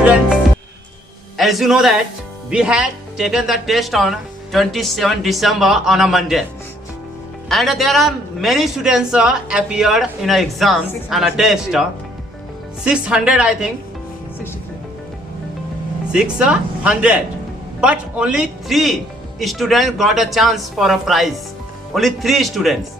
students, as you know that we had taken the test on 27 December on a Monday, and there are many students appeared in exams and a test. 600 I think. 600, but only 3 students got a chance for a prize. Only 3 students,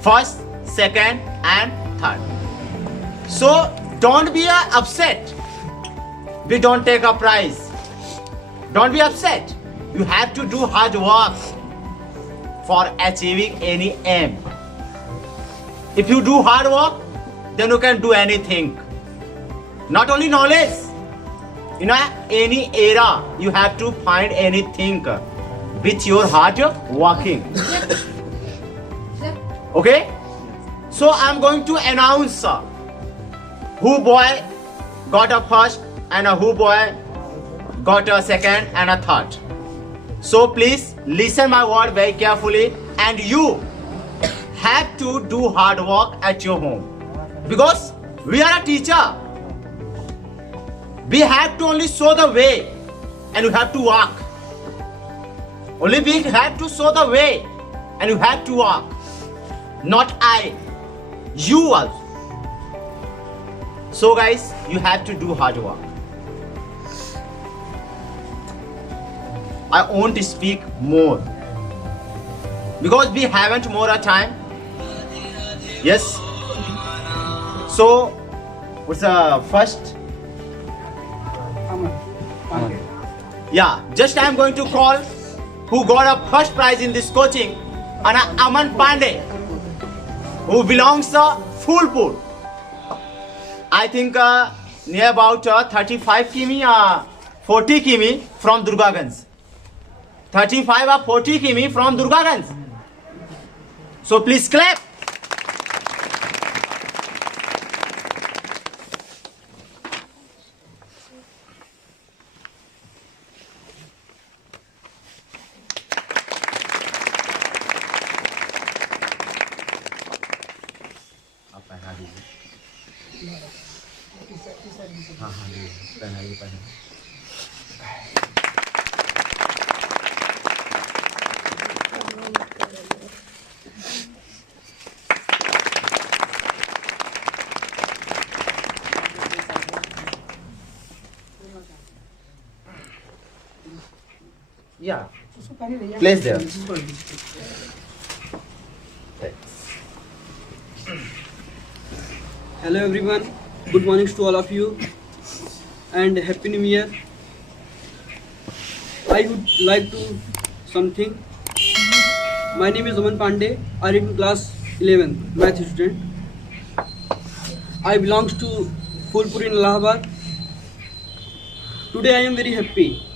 first, second and third. So don't be upset. We don't take a prize. Don't be upset. You have to do hard work for achieving any aim. If you do hard work, then you can do anything. Not only knowledge. In any era, you have to find anything with your heart working. Okay? So I'm going to announce who boy got a first and who boy got a second and a third. So please listen my word very carefully, and you have to do hard work at your home, because we are a teacher. We have to only show the way and you have to walk. Only we have to show the way and you have to walk. Not I, you also. So guys, you have to do hard work. I won't speak more because we haven't more time. Yes. So what's the first? Yeah, just I am going to call who got a first prize in this coaching, and Aman Pandey, who belongs to Phulpur. I think near about 35 km, 40 km from Durgaganj. 35 or 40 km from Durgaganj. So please clap. Yeah, place there. Hello everyone, good morning to all of you and happy new year. I would like to something. My name is Aman Pandey. I read in class 11, math student. I belongs to Phulpur in Allahabad. Today I am very happy.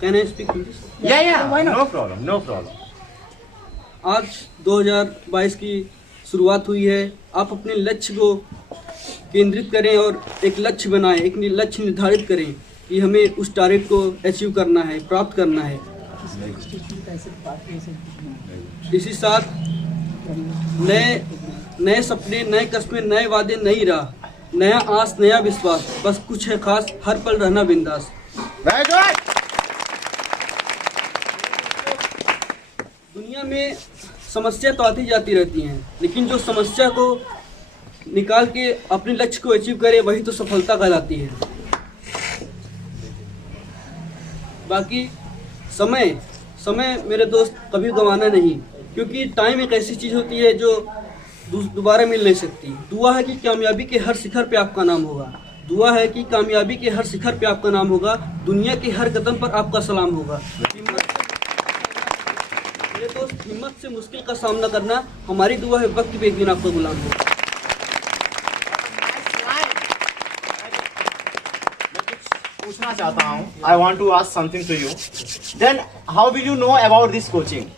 Can I speak English? Yeah, why not? No problem. आज 2022 की शुरुआत हुई है. आप अपने लक्ष्य को केंद्रित करें और एक लक्ष्य बनाएं, एक लक्ष्य निर्धारित करें कि हमें उस टारगेट को अचीव करना है, प्राप्त करना है. इसी साथ नए सपने, नए कस्में, नए वादे, नई राह, नया आस, नया विश्वास, बस कुछ है खास, हर पल रहना बिंदास. Very good. दुनिया में समस्या तो आती जाती रहती हैं, लेकिन जो समस्या को निकाल के अपने लक्ष्य को अचीव करे वही तो सफलता कहलाती है. बाकी समय मेरे दोस्त कभी गंवाना नहीं, क्योंकि टाइम एक ऐसी चीज़ होती है जो दोबारा मिल नहीं सकती. दुआ है कि कामयाबी के हर शिखर पे आपका नाम होगा. दुआ है कि कामयाबी के हर शिखर पे आपका नाम होगा. दुनिया के हर कदम पर आपका सलाम होगा. मेरे दोस्त, हिम्मत से मुश्किल का सामना करना. हमारी दुआ है वक्त पे एक दिन आपका गुलाम होगा. पूछना चाहता हूँ. I want to ask something to you. Then how will you know about this coaching?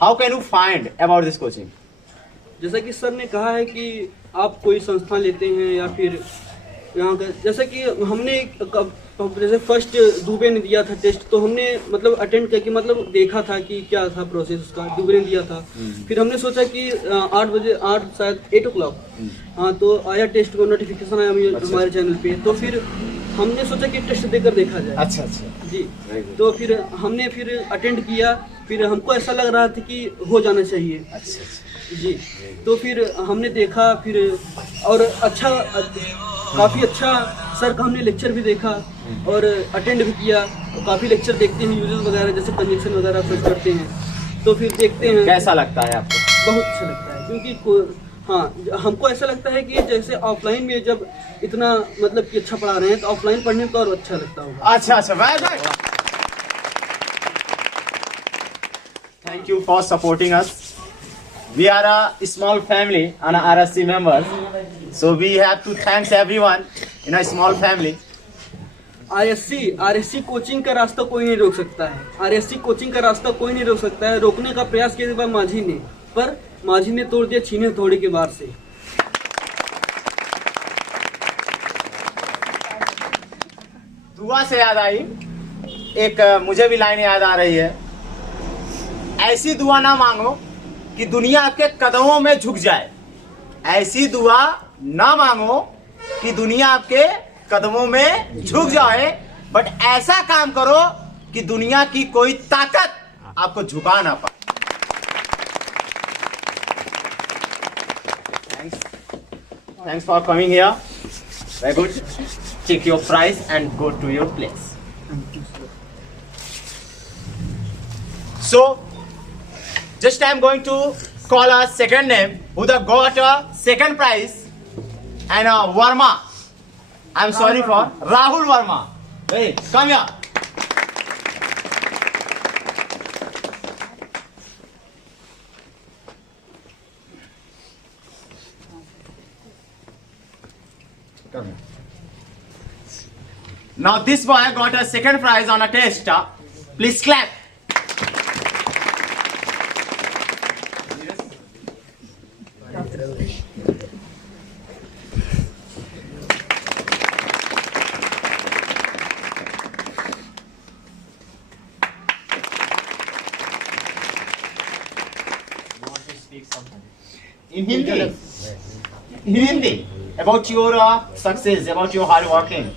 How can you find about this coaching? जैसा कि सर ने कहा है कि आप कोई संस्थान लेते हैं या फिर यहाँ का जैसे कि हमने जैसे फर्स्ट दुबे ने दिया था टेस्ट, तो हमने मतलब अटेंड करके मतलब देखा था कि क्या था प्रोसेस उसका, दुबे ने दिया था। फिर हमने सोचा कि 8 बजे, 8 शायद 8 o'clock, हाँ, तो आया टेस्ट को नोटिफिकेशन आया हमारे चैनल पे, तो फिर हमने सोचा कि टेस्ट देकर देखा जाए। अच्छा जी, तो फिर हमने फिर अटेंड किया, फिर हमको ऐसा लग रहा था कि हो जाना चाहिए। अच्छा जी, तो फिर हमने देखा, फिर और अच्छा, काफ़ी अच्छा सर का हमने लेक्चर भी देखा और अटेंड भी किया। तो काफ़ी लेक्चर देखते हैं, यूजेस वगैरह जैसे कंजक्शन वगैरह सब करते हैं, तो फिर देखते हैं। कैसा लगता है आपको? बहुत अच्छा लगता है, क्योंकि हाँ, हमको ऐसा लगता है कि जैसे ऑफलाइन में जब इतना मतलब कि अच्छा पढ़ा रहे हैं, तो ऑफलाइन पढ़ने में तो और अच्छा लगता होगा। अच्छा, very good, thank you for supporting us. We are a small family and RSC members, so we have to thanks everyone in a small family. RSC coaching का रास्ता कोई नहीं रोक सकता है। आरएससी कोचिंग का रास्ता कोई नहीं रोक सकता है। रोकने का प्रयास किया था माझी ने, पर माझी ने तोड़ दिया छीने थोड़ी के बार से। दुआ से याद आई एक, मुझे भी लाइन याद आ रही है, ऐसी दुआ ना मांगो कि दुनिया आपके कदमों में झुक जाए। ऐसी दुआ ना मांगो कि दुनिया आपके कदमों में झुक जाए, बट ऐसा काम करो कि दुनिया की कोई ताकत आपको झुका ना पाए। Thanks for coming here, very good, take your prize and go to your place. So just I'm going to call a second name who the got a second prize, and Verma. I'm sorry for Rahul Verma. Hey, come here. Come here. Now this boy got a second prize on a test. Please clap. In Hindi, about your success, about your hard working.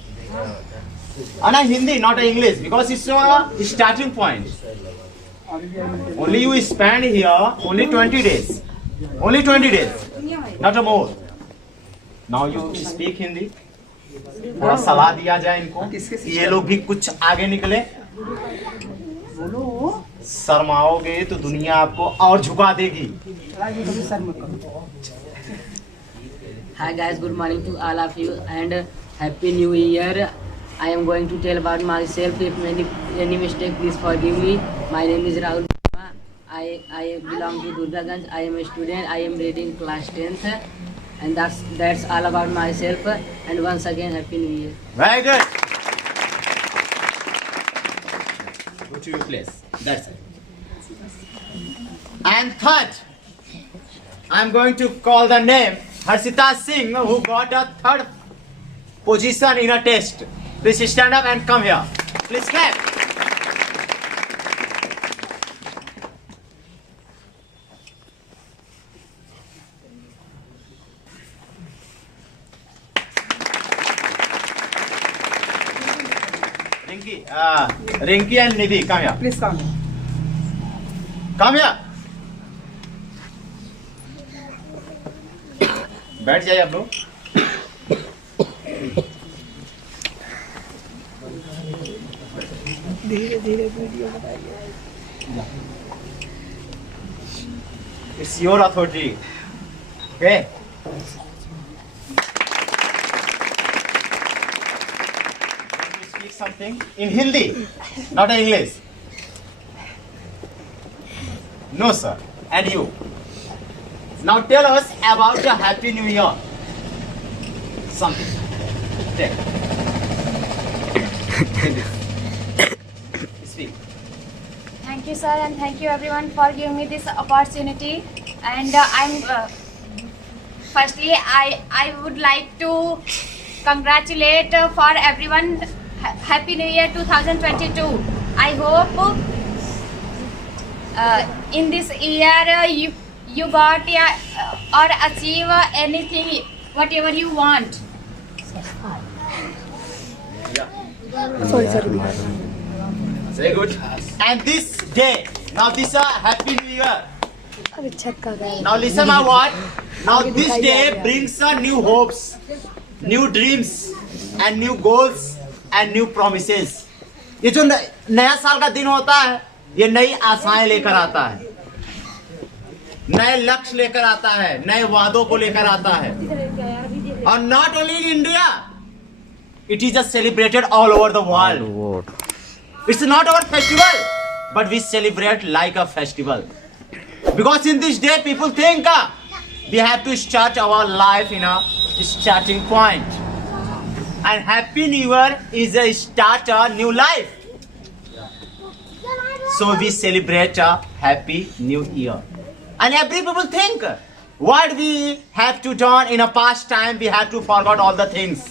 And Hindi, not English, because it's a starting point. Only you spend here only 20 days. Only 20 days, not a more. Now you speak Hindi. थोड़ा सलाह दिया जाए इनको कि ये लोग भी कुछ आगे निकले। शर्माओगे तो दुनिया आपको और झुका देगी। Hi guys, good morning to all of you and happy new year. I am going to tell about myself. If any mistake, please forgive me. My name is Rahul. I belong to Durgaganj. I am a student. I am reading class 10th, and that's all about myself. And once again, happy new year. Very good. Go to your place. That's it. And third, I'm going to call the name Harshita Singh, who got a third position in a test. Please stand up and come here. Please clap. Rinki and Nidhi, come here. Please come. Come here. बैठ जाइए आप लोग। धीरे धीरे वीडियो बनाइए। It's your authority. Okay. You speak something in Hindi, not in English. No, sir. And you. Now tell us about the Happy New Year. Something. Take. Speak. Thank you, sir, and thank you everyone for giving me this opportunity. And firstly, I would like to congratulate for everyone. Happy New Year 2022. I hope in this year you got or achieve anything whatever you want. Sorry. Very good. And this day, now this is a happy new year. अरे छक्का गया। Now listen my word. Now this day brings a new hopes, new dreams, and new goals and new promises. ये जो नया साल का दिन होता है, ये नई आशाएं लेकर आता है, नए लक्ष्य लेकर आता है, नए वादों को लेकर आता है। और not only in India, it is just celebrated all over the world. It's not our festival, but we celebrate like a festival. Because in this day, people think we have to start our life in a starting point. And Happy New Year is a start a new life. So we celebrate a Happy New Year. And every people think what we have to done in a past time, we have to forget all the things.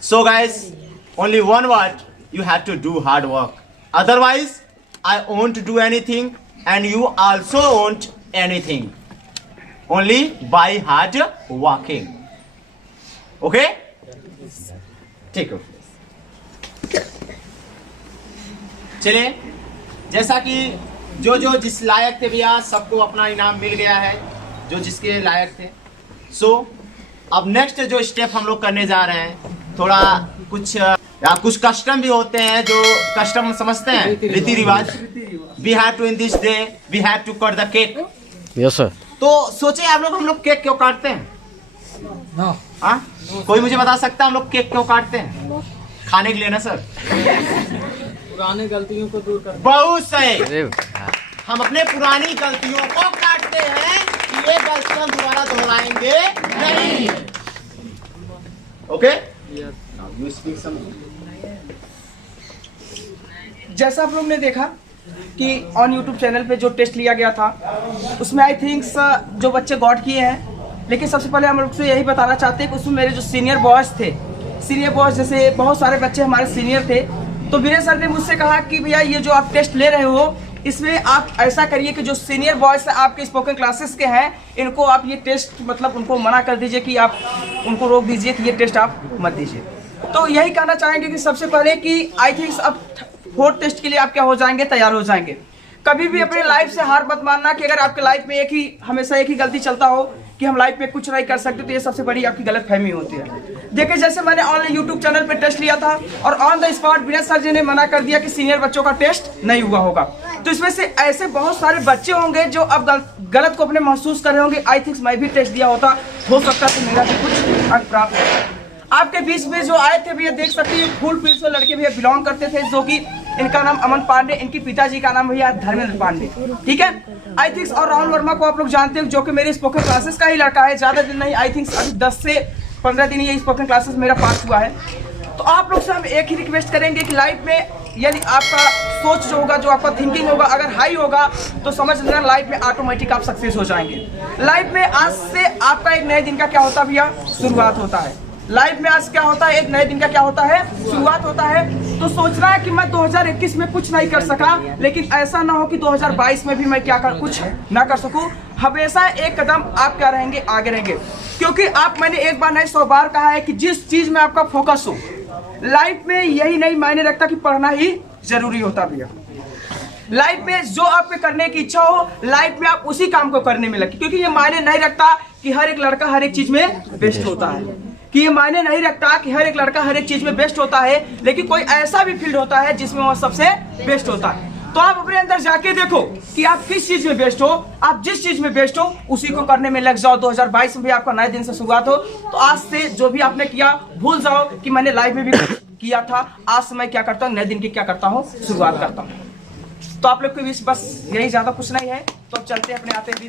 So guys, only one word, you have to do hard work. Otherwise, I won't do anything and you also won't anything. Only by hard working. Okay? ठीक है। चलिए, जैसा कि जो जिस लायक थे भैया, सबको अपना इनाम मिल गया है, जो जिसके लायक थे। सो अब नेक्स्ट जो स्टेप हम लोग करने जा रहे हैं, थोड़ा कुछ कस्टम भी होते हैं, जो कस्टम समझते हैं, रीति रिवाज। We have to in this day we have to cut the cake. Yes sir. तो सोचे आप लोग, हम लोग केक क्यों काटते हैं? हाँ, कोई मुझे बता सकता है हम लोग केक क्यों काटते हैं? खाने के लिए ना सर? पुराने गलतियों को दूर कर। बहुत सही। हम अपने पुरानी गलतियों को काटते हैं, ये गलती हम दोबारा दोहराएंगे नहीं। ओके? जैसा आप लोग ने देखा कि ऑन यूट्यूब चैनल पे जो टेस्ट लिया गया था, उसमें आई थिंक जो बच्चे गॉट किए हैं, लेकिन सबसे पहले हम लोग से यही बताना चाहते हैं कि उसमें मेरे जो सीनियर बॉयज़ थे, सीनियर बॉयज़ जैसे बहुत सारे बच्चे हमारे सीनियर थे, तो वीरेंद्र सर ने मुझसे कहा कि भैया ये जो आप टेस्ट ले रहे हो, इसमें आप ऐसा करिए कि जो सीनियर बॉयज़ आपके स्पोकन क्लासेस के हैं, इनको आप ये टेस्ट मतलब उनको मना कर दीजिए कि आप उनको रोक दीजिए कि ये टेस्ट आप मत दीजिए। तो यही कहना चाहेंगे कि सबसे पहले कि आई थिंक अब 4th टेस्ट के लिए आप क्या हो जाएंगे, तैयार हो जाएंगे। कभी भी अपने लाइफ से हार मत मानना कि अगर आपके लाइफ में हमेशा एक ही गलती चलता हो कि हम लाइफ में कुछ नहीं कर सकते, तो ये सबसे बड़ी आपकी गलतफहमी होती है। देखिए, जैसे मैंने ऑनलाइन यूट्यूब चैनल पे टेस्ट लिया था और on the spot Virendra sir ji ने मना कर दिया कि सीनियर बच्चों का टेस्ट नहीं हुआ होगा। तो इसमें से ऐसे बहुत सारे बच्चे होंगे जो अब गलत को अपने महसूस कर रहे होंगे। आई थिंक मैं भी टेस्ट दिया होता, हो सकता है मेरा भी कुछ अंक प्राप्त हो। आपके बीच में जो आए थे भैया, देख सकते हैं फूलपुर से लड़के भैया बिलोंग करते थे, जो कि इनका नाम अमन पांडे, इनके पिताजी का नाम भैया धर्मेंद्र पांडे। ठीक है, आई थिंक। और राहुल वर्मा को आप लोग जानते हो, जो कि मेरे स्पोकन क्लासेस का ही लड़का है। ज़्यादा दिन नहीं, आई थिंक अभी 10 से 15 दिन ये स्पोकन क्लासेस मेरा पास हुआ है। तो आप लोग से हम एक ही रिक्वेस्ट करेंगे कि लाइफ में यदि आपका सोच जो होगा, जो आपका थिंकिंग होगा, अगर हाई होगा, तो समझ लेना लाइफ में ऑटोमेटिक आप सक्सेस हो जाएंगे। लाइफ में आज से आपका एक नए दिन का क्या होता है भैया, शुरुआत होता है। लाइफ में आज क्या होता है, एक नए दिन का क्या होता है, शुरुआत होता है। तो सोचना है कि मैं 2021 में कुछ नहीं कर सका, लेकिन ऐसा ना हो कि 2022 में भी मैं कुछ ना कर सकूं। हमेशा एक कदम आप क्या रहेंगे, आगे रहेंगे। क्योंकि मैंने एक बार नहीं 100 बार कहा है कि जिस चीज में आपका फोकस हो, लाइफ में यही नहीं मायने रखता कि पढ़ना ही जरूरी होता भैया। लाइफ में जो आपके करने की इच्छा हो, लाइफ में आप उसी काम को करने में लगे। क्योंकि ये मायने नहीं रखता कि हर एक लड़का हर एक चीज में बेस्ट होता है, कि ये मायने नहीं रखता कि हर एक लड़का हर एक चीज में बेस्ट होता है, लेकिन कोई ऐसा भी फील्ड होता है जिसमें वो सबसे बेस्ट होता है। तो आप अपने अंदर जाके देखो कि आप किस चीज में बेस्ट हो, आप जिस चीज में बेस्ट हो उसी को करने में लग जाओ। 2022 में भी आपका नए दिन से शुरुआत हो, तो आज से जो भी आपने किया भूल जाओ कि मैंने लाइफ में भी किया था। आज से मैं क्या करता हूँ, नए दिन की क्या करता हूँ, शुरुआत करता हूँ। तो आप लोग के बीच बस यही, ज्यादा कुछ नहीं है। तो अब चलते हैं अपने आते हैं